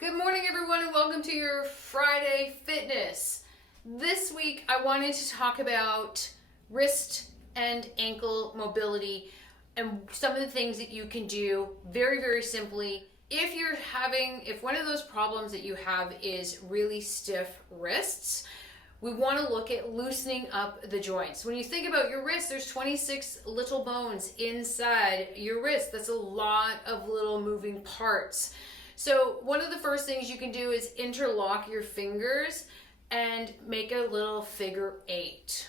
Good morning, everyone, and welcome to your Friday Fitness. This week, I wanted to talk about wrist and ankle mobility and some of the things that you can do very, very simply. If one of those problems that you have is really stiff wrists, we want to look at loosening up the joints. When you think about your wrist, there's 26 little bones inside your wrist. That's a lot of little moving parts. So one of the first things you can do is interlock your fingers and make a little figure 8.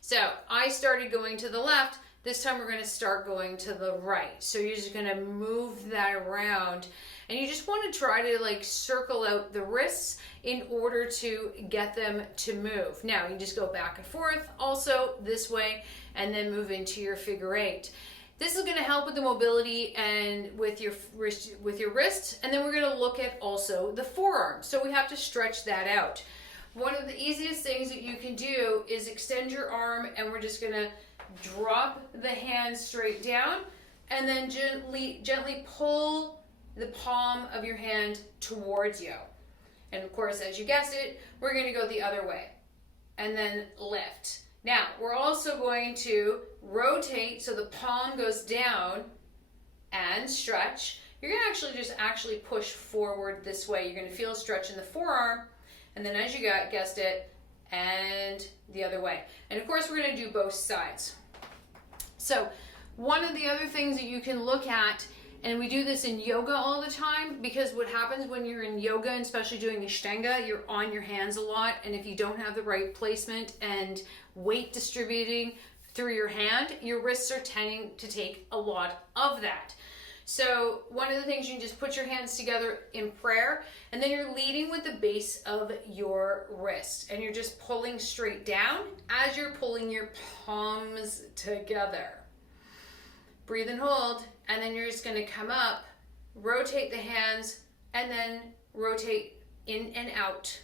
So I started going to the left. This time we're going to start going to the right. So you're just going to move that around, and you just want to try to circle out the wrists in order to get them to move. Now you just go back and forth also this way, and then move into your figure 8. This is going to help with the mobility and with your wrist, and then we're going to look at also the forearm. So we have to stretch that out. One of the easiest things that you can do is extend your arm, and we're just going to drop the hand straight down, and then gently pull the palm of your hand towards you. And of course, as you guessed it, we're going to go the other way, and then lift. Now, we're also going to rotate so the palm goes down and stretch. You're going to actually push forward this way. You're going to feel a stretch in the forearm, and then as you guessed it, and the other way. And of course, we're going to do both sides. So one of the other things that you can look at, and we do this in yoga all the time, because what happens when you're in yoga, and especially doing Ashtanga, you're on your hands a lot, and if you don't have the right placement and weight distributing through your hand, your wrists are tending to take a lot of that. So one of the things, you can just put your hands together in prayer, and then you're leading with the base of your wrist, and you're just pulling straight down as you're pulling your palms together. Breathe and hold, and then you're just going to come up, rotate the hands, and then rotate in and out,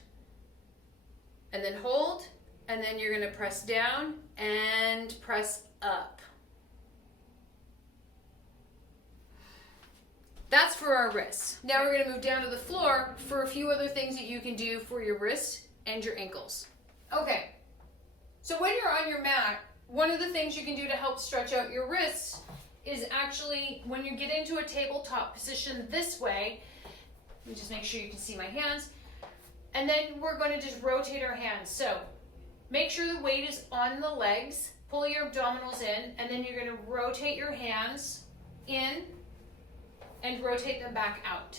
and then hold, and then you're going to press down and press up. That's for our wrists. Now we're going to move down to the floor for a few other things that you can do for your wrists and your ankles. Okay, so when you're on your mat, one of the things you can do to help stretch out your wrists is actually when you get into a tabletop position this way. Let me just make sure you can see my hands. And then we're going to just rotate our hands. So make sure the weight is on the legs. Pull your abdominals in, and then you're going to rotate your hands in and rotate them back out.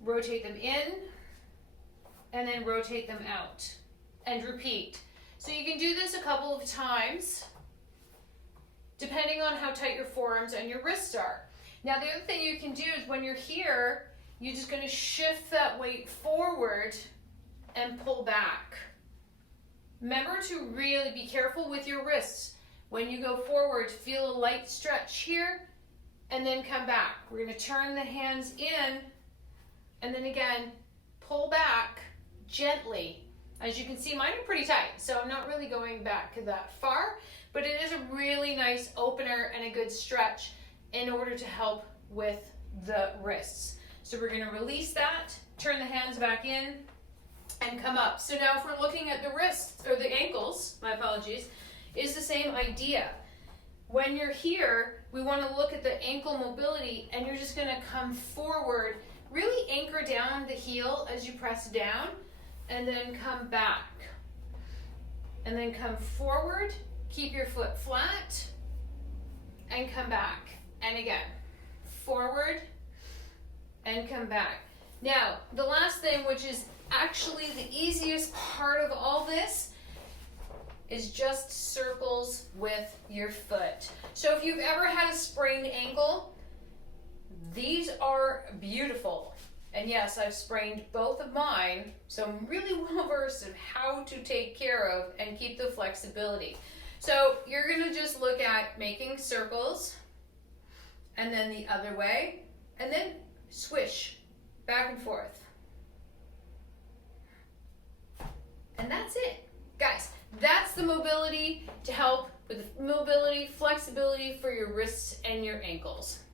Rotate them in and then rotate them out, and repeat. So you can do this a couple of times depending on how tight your forearms and your wrists are. Now the other thing you can do is when you're here, you're just going to shift that weight forward and pull back. Remember to really be careful with your wrists. When you go forward, feel a light stretch here, and then come back. We're going to turn the hands in, and then again, pull back gently. As you can see, mine are pretty tight, so I'm not really going back that far, but it is a really nice opener and a good stretch in order to help with the wrists. So we're going to release that, turn the hands back in, and come up. So now if we're looking at the wrists, or the ankles, my apologies, is the same idea. When you're here, we want to look at the ankle mobility, and you're just going to come forward, really anchor down the heel as you press down, and then come back. And then come forward, keep your foot flat, and come back. And again, forward, and come back. Now, the last thing, which is actually the easiest part of all this, is just circles with your foot. So if you've ever had a sprained ankle, these are beautiful. And yes, I've sprained both of mine, so I'm really well versed in how to take care of and keep the flexibility. So you're going to just look at making circles, and then the other way, and then swish back and forth. And that's it. Guys, that's the mobility to help with the mobility, flexibility for your wrists and your ankles.